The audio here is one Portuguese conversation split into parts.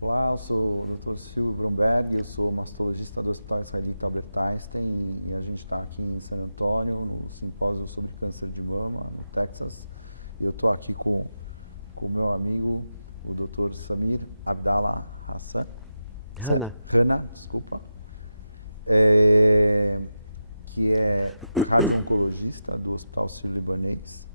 Olá, eu sou o Dr. Silvio Bromberg, eu sou mastologista do Hospital Israelita Albert Einstein e a gente está aqui em San Antonio, no simpósio sobre câncer de mama, no Texas. E eu estou aqui com o meu amigo, o Dr. Samir Abdallah Hassan. Rana, desculpa. Que é radio-oncologista do Hospital Sírio-Libanês.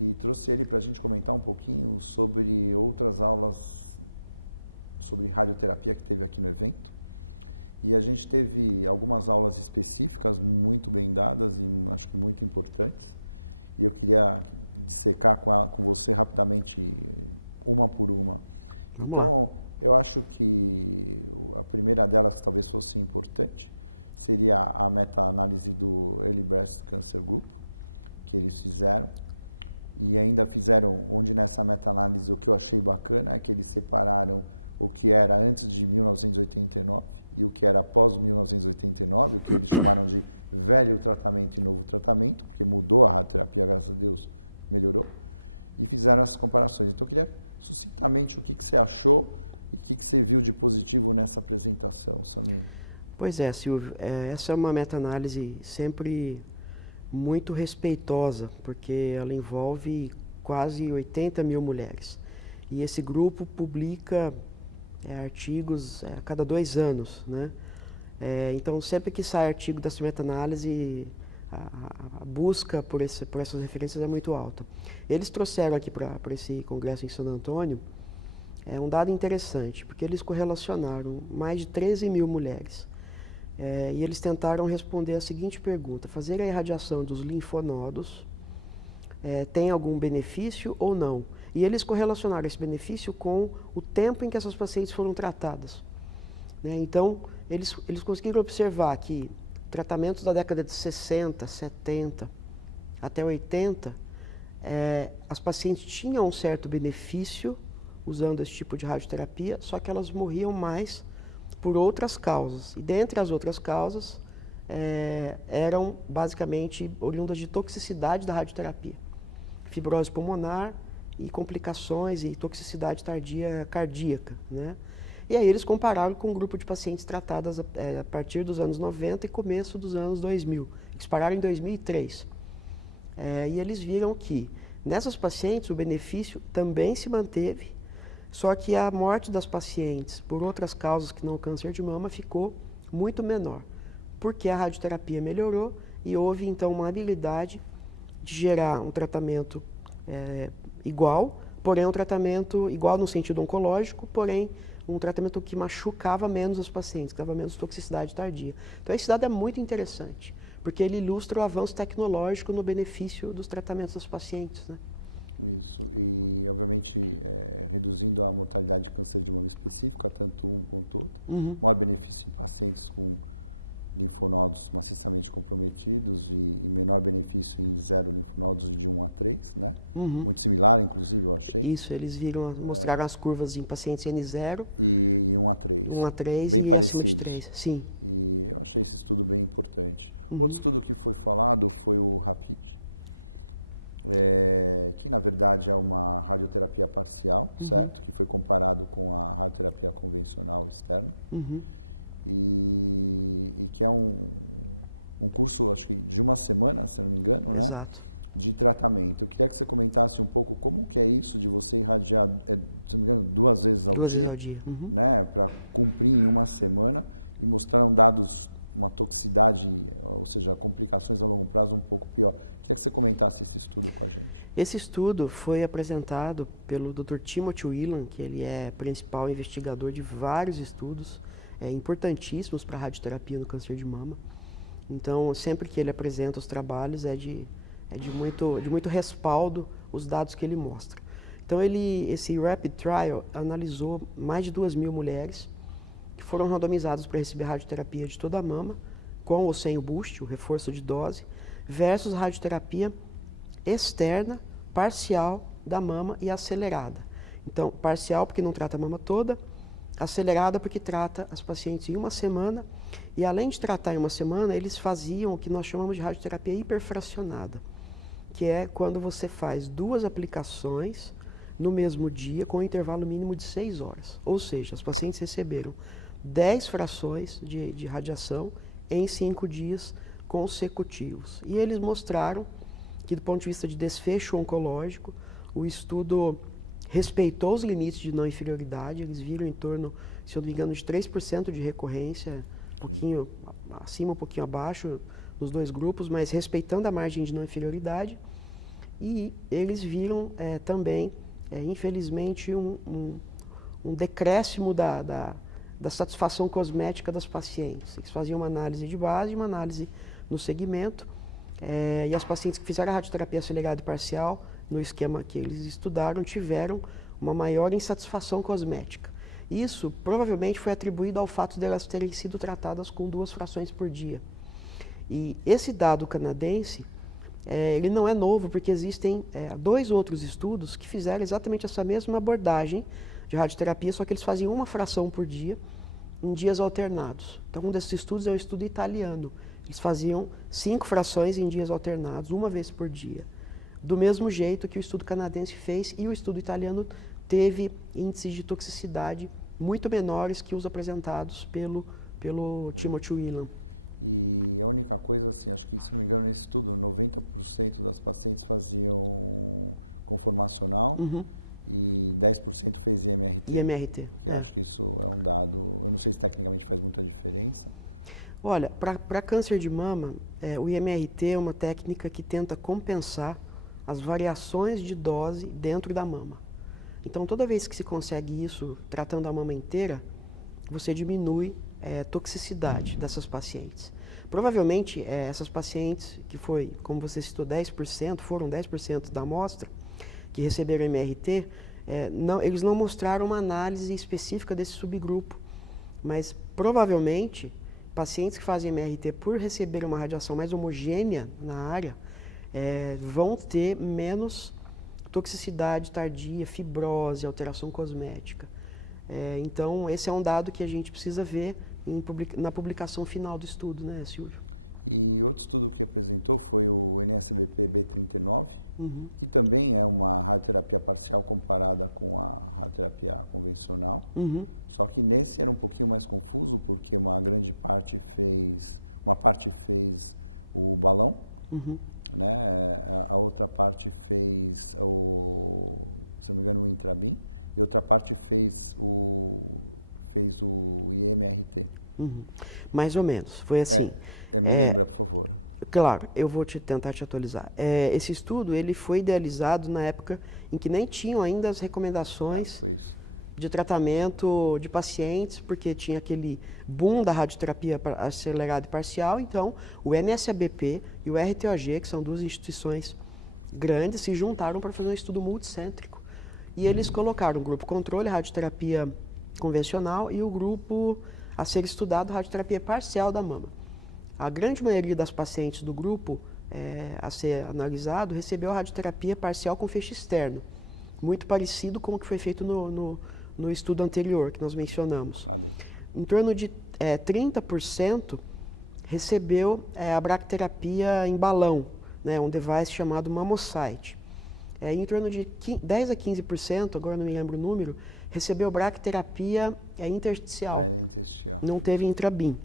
E trouxe ele para a gente comentar um pouquinho sobre outras aulas sobre radioterapia que teve aqui no evento. E a gente teve algumas aulas específicas muito bem dadas e acho que muito importantes. E eu queria dissecar com você rapidamente, uma por uma. Então, eu acho que a primeira delas, que talvez fosse importante, seria a meta-análise do Early Breast Cancer Group, que eles fizeram. E ainda fizeram, onde nessa meta-análise o que eu achei bacana é que eles separaram o que era antes de 1989 e o que era após 1989, o que eles chamaram de velho tratamento e novo tratamento, porque mudou a radioterapia, graças a Deus, melhorou, e fizeram essas comparações. Então eu queria sucintamente o que você achou e o que você viu de positivo nessa apresentação, Samir. Pois é, Silvio, essa é uma meta-análise sempre muito respeitosa, porque ela envolve quase 80 mil mulheres. E esse grupo publica artigos a cada 2 anos, né? Então, sempre que sai artigo dessa meta-análise, a busca por essas referências é muito alta. Eles trouxeram aqui para esse congresso em San Antônio um dado interessante, porque eles correlacionaram mais de 13 mil mulheres. E eles tentaram responder a seguinte pergunta: fazer a irradiação dos linfonodos tem algum benefício ou não? E eles correlacionaram esse benefício com o tempo em que essas pacientes foram tratadas. Então, eles conseguiram observar que tratamentos da década de 60, 70 até 80, as pacientes tinham um certo benefício usando esse tipo de radioterapia, só que elas morriam mais por outras causas. E dentre as outras causas, eram basicamente oriundas de toxicidade da radioterapia. Fibrose pulmonar e complicações e toxicidade tardia cardíaca, né? E aí eles compararam com um grupo de pacientes tratadas a partir dos anos 90 e começo dos anos 2000. Eles pararam em 2003. E eles viram que nessas pacientes o benefício também se manteve, só que a morte das pacientes por outras causas que não o câncer de mama ficou muito menor, porque a radioterapia melhorou e houve então uma habilidade de gerar um tratamento igual, porém um tratamento igual no sentido oncológico, porém um tratamento que machucava menos os pacientes, que dava menos toxicidade tardia. Então esse dado é muito interessante, porque ele ilustra o avanço tecnológico no benefício dos tratamentos dos pacientes, né? Isso, e obviamente reduzindo a mortalidade de câncer de mama específica, tanto um quanto outro, maior benefício em pacientes com linfonodos maciçamente comprometidos e menor benefício em 0 linfonodos de 1 a 3, né? Muito similar, inclusive, eu achei. Isso, eles mostraram as curvas em pacientes N0 e 1 a 3. 1 a 3 bem e parecidos. 3. Sim. E eu achei esse estudo bem importante. Outro estudo que foi falado foi o RAPID, que na verdade é uma radioterapia parcial, certo? Que foi comparado com a radioterapia convencional externa. E que é um curso, acho que de 1 semana, se não me engano, né? Exato. De tratamento. Eu queria que você comentasse um pouco como que é isso de você irradiar, se não me engano, 2 vezes ao dia, né? Para cumprir em 1 semana, e mostraram dados, uma toxicidade, ou seja, complicações a longo prazo um pouco pior. Queria que você comentasse esse estudo com a gente. Esse estudo foi apresentado pelo Dr. Timothy Whelan, que ele é principal investigador de vários estudos importantíssimos para a radioterapia no câncer de mama. Então, sempre que ele apresenta os trabalhos, é de muito respaldo os dados que ele mostra. Então, esse Rapid Trial analisou mais de 2.000 mulheres que foram randomizadas para receber radioterapia de toda a mama, com ou sem o boost, o reforço de dose, versus radioterapia externa, parcial da mama e acelerada. Então, parcial porque não trata a mama toda, acelerada porque trata as pacientes em uma semana, e além de tratar em uma semana, eles faziam o que nós chamamos de radioterapia hiperfracionada, que é quando você faz 2 aplicações no mesmo dia, com um intervalo mínimo de 6 horas. Ou seja, as pacientes receberam 10 frações de radiação em 5 dias consecutivos. E eles mostraram que, do ponto de vista de desfecho oncológico, o estudo respeitou os limites de não inferioridade. Eles viram em torno, se eu não me engano, de 3% de recorrência, um pouquinho acima, um pouquinho abaixo, nos 2 grupos, mas respeitando a margem de não inferioridade. E eles viram também, infelizmente, um decréscimo da satisfação cosmética das pacientes. Eles faziam uma análise de base e uma análise no segmento, e as pacientes que fizeram a radioterapia acelerada e parcial, no esquema que eles estudaram, tiveram uma maior insatisfação cosmética. Isso provavelmente foi atribuído ao fato de elas terem sido tratadas com 2 frações por dia. E esse dado canadense, ele não é novo, porque existem 2 outros estudos que fizeram exatamente essa mesma abordagem de radioterapia, só que eles faziam 1 fração por dia, em dias alternados. Então, um desses estudos é o estudo italiano. Eles faziam 5 frações em dias alternados, 1 vez por dia. Do mesmo jeito que o estudo canadense fez, e o estudo italiano teve índices de toxicidade muito menores que os apresentados pelo Timothy Whelan. E a única coisa, assim, acho que, se não me engano, nesse estudo, 90% das pacientes faziam conformacional, e 10% fez IMRT. IMRT. Que acho que isso é um dado, eu não sei se tecnicamente faz muita diferença. Olha, para câncer de mama, o IMRT é uma técnica que tenta compensar as variações de dose dentro da mama. Então, toda vez que se consegue isso tratando a mama inteira, você diminui toxicidade dessas pacientes. Provavelmente, essas pacientes, que foi, como você citou, 10%, foram 10% da amostra, que receberam MRT, eles não mostraram uma análise específica desse subgrupo, mas provavelmente pacientes que fazem MRT por receber uma radiação mais homogênea na área vão ter menos toxicidade tardia, fibrose, alteração cosmética. Então, esse é um dado que a gente precisa ver na publicação final do estudo, né, Silvio? E outro estudo que apresentou foi o NSBP-B39, que também é uma radioterapia parcial comparada com a radioterapia convencional. Só que nesse era um pouquinho mais confuso, porque uma parte fez o balão, né? A outra parte fez, se não me engano, o Intrabin, e outra parte fez o IMRT. Mais ou menos, foi assim. Me lembra, por favor. Claro, eu vou tentar te atualizar. Esse estudo ele foi idealizado na época em que nem tinham ainda as recomendações de tratamento de pacientes, porque tinha aquele boom da radioterapia acelerada e parcial. Então, o NSABP e o RTOG, que são 2 instituições grandes, se juntaram para fazer um estudo multicêntrico. E eles colocaram o grupo controle, radioterapia convencional, e o grupo a ser estudado, radioterapia parcial da mama. A grande maioria das pacientes do grupo a ser analisado recebeu a radioterapia parcial com feixe externo, muito parecido com o que foi feito no estudo anterior que nós mencionamos. Em torno de 30% recebeu a bracterapia em balão, né, um device chamado Mammocyte. Em torno de 10 a 15%, agora não me lembro o número, recebeu bracterapia intersticial. Intersticial. Não teve Intrabin.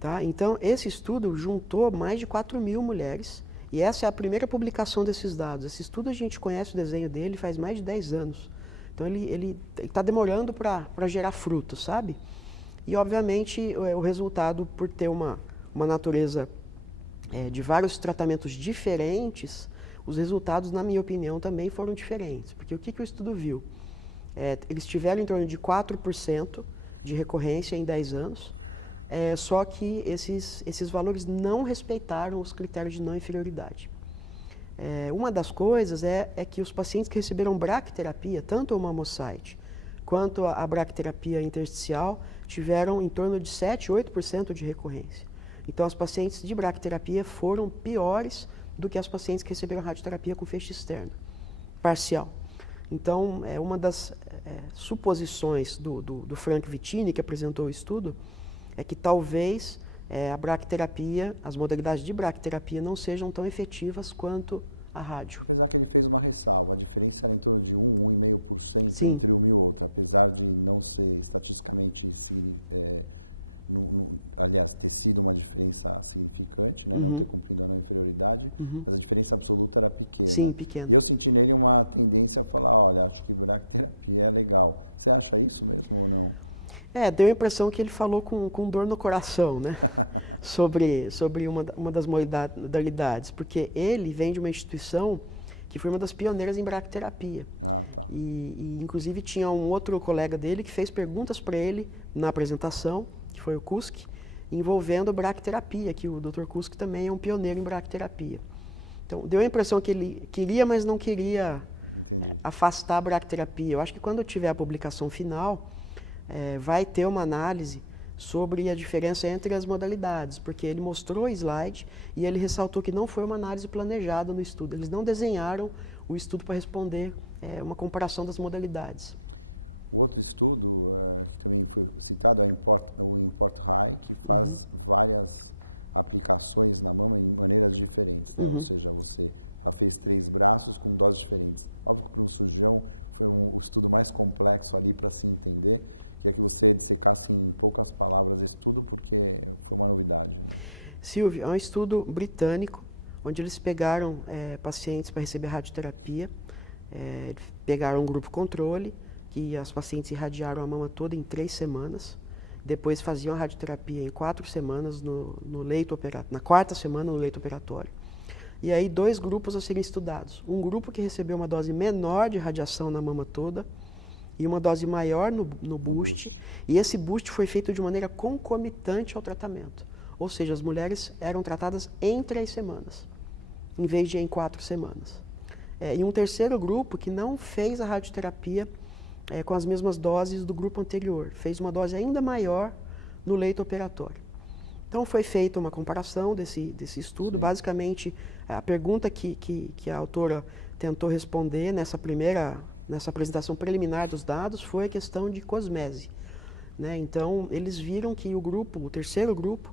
Tá? Então, esse estudo juntou mais de 4.000 mulheres, e essa é a primeira publicação desses dados. Esse estudo, a gente conhece o desenho dele faz mais de 10 anos. Então, ele está demorando para gerar frutos, sabe? E, obviamente, o resultado, por ter uma natureza de vários tratamentos diferentes, os resultados, na minha opinião, também foram diferentes. Porque o que o estudo viu? Eles tiveram em torno de 4% de recorrência em 10 anos, só que esses valores não respeitaram os critérios de não inferioridade. Uma das coisas é que os pacientes que receberam bracterapia, tanto o Mammocyte quanto a bracterapia intersticial, tiveram em torno de 7, 8% de recorrência. Então, as pacientes de bracterapia foram piores do que as pacientes que receberam radioterapia com feixe externo, parcial. Então, uma das suposições do Frank Vittini, que apresentou o estudo, é que talvez a braquiterapia, as modalidades de braquiterapia não sejam tão efetivas quanto a rádio. Apesar que ele fez uma ressalva, a diferença era em torno de 1,5% Sim. entre uma e outra, apesar de não ser estatisticamente, aliás, ter sido uma diferença significante, né, não ter cumprido a não inferioridade, mas a diferença absoluta era pequena. Sim, pequena. E eu senti nele uma tendência a falar, olha, acho que braquiterapia é legal. Você acha isso mesmo ou não? Deu a impressão que ele falou com dor no coração, né? sobre uma das modalidades, porque ele vem de uma instituição que foi uma das pioneiras em braquiterapia. Ah, tá. E inclusive tinha um outro colega dele que fez perguntas para ele na apresentação, que foi o Kuski, envolvendo braquiterapia, que o Dr. Kuski também é um pioneiro em braquiterapia. Então, deu a impressão que ele queria, mas não queria afastar a braquiterapia. Eu acho que quando tiver a publicação final, vai ter uma análise sobre a diferença entre as modalidades, porque ele mostrou o slide e ele ressaltou que não foi uma análise planejada no estudo. Eles não desenharam o estudo para responder uma comparação das modalidades. O outro estudo que também foi citado é o Import High, que faz várias aplicações na mama em maneiras diferentes, né? Ou seja, ela fez 3 braços com doses diferentes. Óbvio que para um cirurgião foi o estudo mais complexo ali para se entender. Queria que você dissecasse em poucas palavras esse estudo, porque foi uma novidade, né? Silvio, é um estudo britânico, onde eles pegaram pacientes para receber radioterapia, pegaram um grupo controle, que as pacientes irradiaram a mama toda em 3 semanas, depois faziam a radioterapia em 4 semanas no leito operatório, na 4ª semana no leito operatório. E aí 2 grupos a serem estudados. Um grupo que recebeu uma dose menor de radiação na mama toda e uma dose maior no boost. E esse boost foi feito de maneira concomitante ao tratamento. Ou seja, as mulheres eram tratadas em 3 semanas, em vez de em 4 semanas. E um terceiro grupo que não fez a radioterapia com as mesmas doses do grupo anterior, fez uma dose ainda maior no leito operatório. Então foi feita uma comparação desse estudo. Sim. Basicamente, a pergunta que a autora tentou responder nessa apresentação preliminar dos dados foi a questão de cosmese, né? Então eles viram que o terceiro grupo,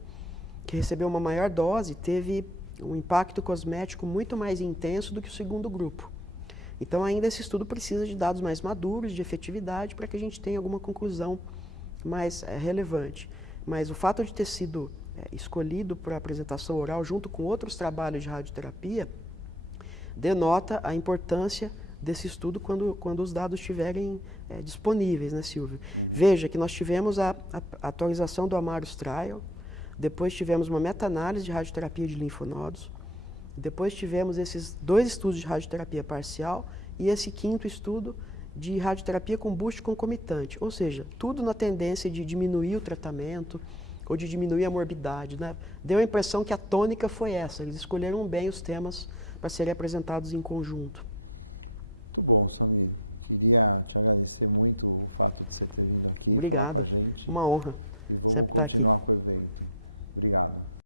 que recebeu uma maior dose, teve um impacto cosmético muito mais intenso do que o segundo grupo. Então ainda esse estudo precisa de dados mais maduros, de efetividade, para que a gente tenha alguma conclusão mais relevante. Mas o fato de ter sido escolhido para apresentação oral junto com outros trabalhos de radioterapia denota a importância desse estudo quando os dados estiverem disponíveis, né, Silvio? Veja que nós tivemos a atualização do Amaros Trial, depois tivemos uma meta-análise de radioterapia de linfonodos, depois tivemos esses 2 estudos de radioterapia parcial e esse 5º estudo de radioterapia com boost concomitante, ou seja, tudo na tendência de diminuir o tratamento ou de diminuir a morbidade, né? Deu a impressão que a tônica foi essa, eles escolheram bem os temas para serem apresentados em conjunto. Muito bom, Samir. Queria te agradecer muito o fato de você ter vindo aqui. Obrigado. Falar com a gente. Uma honra. E vamos continuar com o evento. Obrigado.